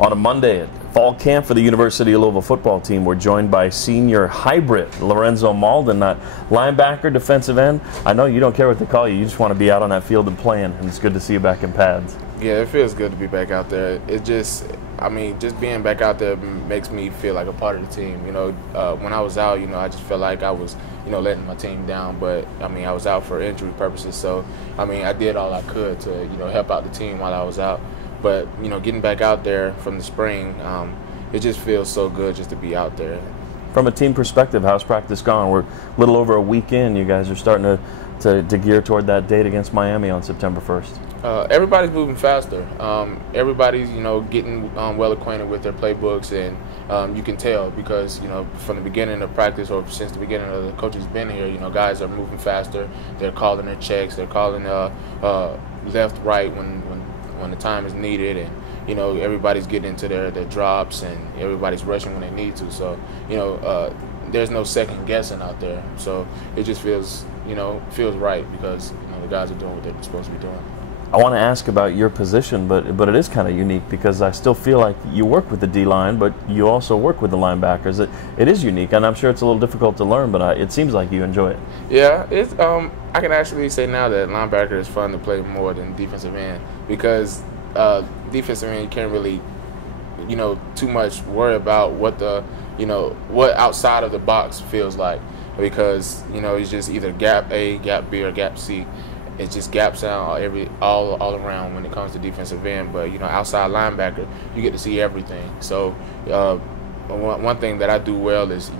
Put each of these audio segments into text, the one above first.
On a Monday at fall camp for the University of Louisville football team, we're joined by senior hybrid Lorenzo Mauldin, linebacker, defensive end. I know you don't care what they call you. You just want to be out on that field and playing, and it's good to see you back in pads. Yeah, it feels good to be back out there. It just, just being back out there makes me feel like a part of the team. You know, when I was out, I just felt like I was, letting my team down. But, I was out for injury purposes. So, I did all I could to, help out the team while I was out. But, getting back out there from the spring, it just feels so good just to be out there. From a team perspective, how's practice gone? We're a little over a week in. You guys are starting to gear toward that date against Miami on September 1st. Everybody's moving faster. Everybody's, getting well acquainted with their playbooks, and you can tell because, from the beginning of practice or since the beginning of the coaches been here, guys are moving faster. They're calling their checks. They're calling left, right when the time is needed, and everybody's getting into their drops, and everybody's rushing when they need to. So there's no second guessing out there. So it just feels right because the guys are doing what they're supposed to be doing. I want to ask about your position, but it is kind of unique because I still feel like you work with the D-line, but you also work with the linebackers. It is unique, and I'm sure it's a little difficult to learn, but it seems like you enjoy it. Yeah, it's I can actually say now that linebacker is fun to play more than defensive end because defensive end you can't really too much worry about what what outside of the box feels like because it's just either gap A, gap B, or gap C. It just gaps out all around when it comes to defensive end. But outside linebacker, you get to see everything. So one thing that I do well is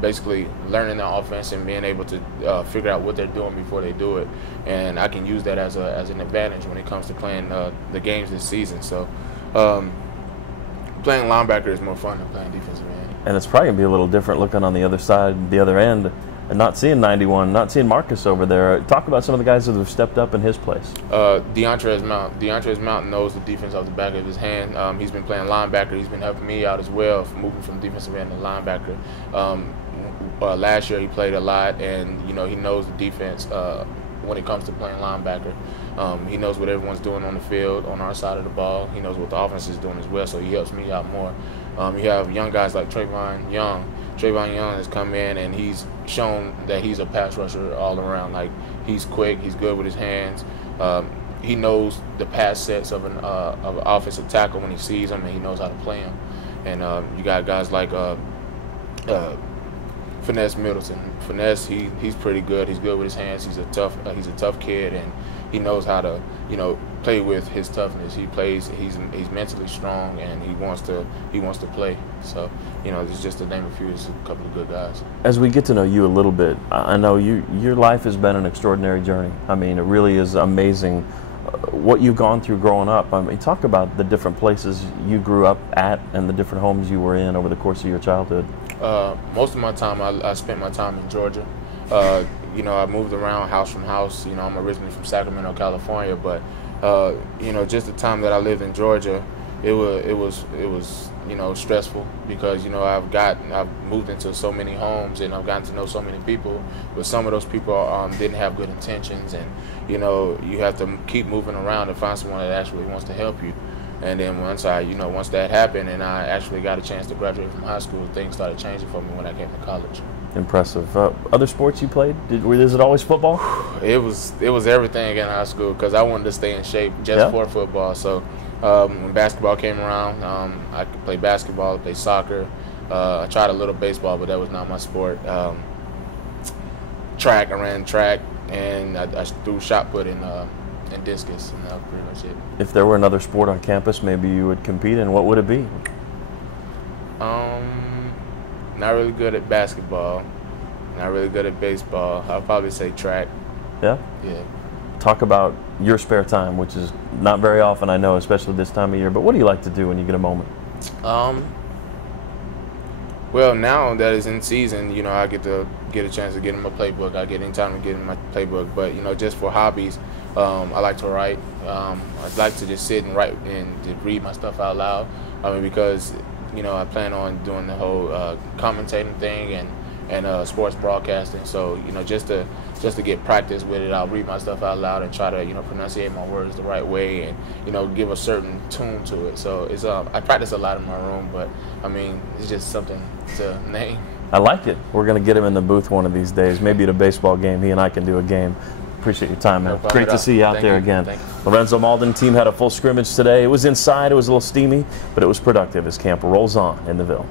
basically learning the offense and being able to figure out what they're doing before they do it, and I can use that as an advantage when it comes to playing the games this season. So playing linebacker is more fun than playing defensive end. And it's probably gonna be a little different looking on the other side, the other end. And not seeing 91, not seeing Marcus over there. Talk about some of the guys that have stepped up in his place. DeAndre Mountain knows the defense off the back of his hand. He's been playing linebacker. He's been helping me out as well, moving from defensive end to linebacker. Last year he played a lot, and he knows the defense when it comes to playing linebacker. He knows what everyone's doing on the field, on our side of the ball. He knows what the offense is doing as well, so he helps me out more. You have young guys like Trayvon Young. Trayvon Young has come in and he's shown that he's a pass rusher all around. Like, he's quick, he's good with his hands. He knows the pass sets of an offensive tackle when he sees them, and he knows how to play them. And you got guys like Finesse Middleton. Finesse, he's pretty good. He's good with his hands. He's a tough kid, and he knows how to play with his toughness. He's mentally strong, and he wants to play. So it's just to name a few. There's a couple of good guys. As we get to know you a little bit, I know your life has been an extraordinary journey. I mean, it really is amazing what you've gone through growing up. I mean, talk about the different places you grew up at and the different homes you were in over the course of your childhood. Most of my time, I spent my time in Georgia. I moved around house from house. I'm originally from Sacramento, California, but just the time that I lived in Georgia, it was stressful because I've moved into so many homes and I've gotten to know so many people, but some of those people didn't have good intentions, and you have to keep moving around to find someone that actually wants to help you. And then once that happened and I actually got a chance to graduate from high school, things started changing for me when I came to college. Impressive. Other sports you played? Is it always football? It was everything in high school because I wanted to stay in shape just for football. So when basketball came around, I could play basketball, play soccer. I tried a little baseball, but that was not my sport. I ran track, and I threw shot put and discus, and that was pretty much it. If there were another sport on campus maybe you would compete in, what would it be? Not really good at basketball, not really good at baseball. I'll probably say track. Yeah? Yeah. Talk about your spare time, which is not very often, I know, especially this time of year, but what do you like to do when you get a moment? Well, now that it's in season, I get a chance to get in my playbook. I get any time to get in my playbook, but just for hobbies, I like to write. I'd like to just sit and write and just read my stuff out loud. Because I plan on doing the whole commentating thing, and and sports broadcasting. So just to get practice with it, I'll read my stuff out loud and try to pronunciate my words the right way and give a certain tune to it. So it's I practice a lot in my room, but I mean it's just something to name. I like it. We're going to get him in the booth one of these days. Maybe at a baseball game. He and I can do a game. Appreciate your time, man. Great to see you out there again. Lorenzo Mauldin team had a full scrimmage today. It was inside. It was a little steamy, but it was productive as camp rolls on in the Ville.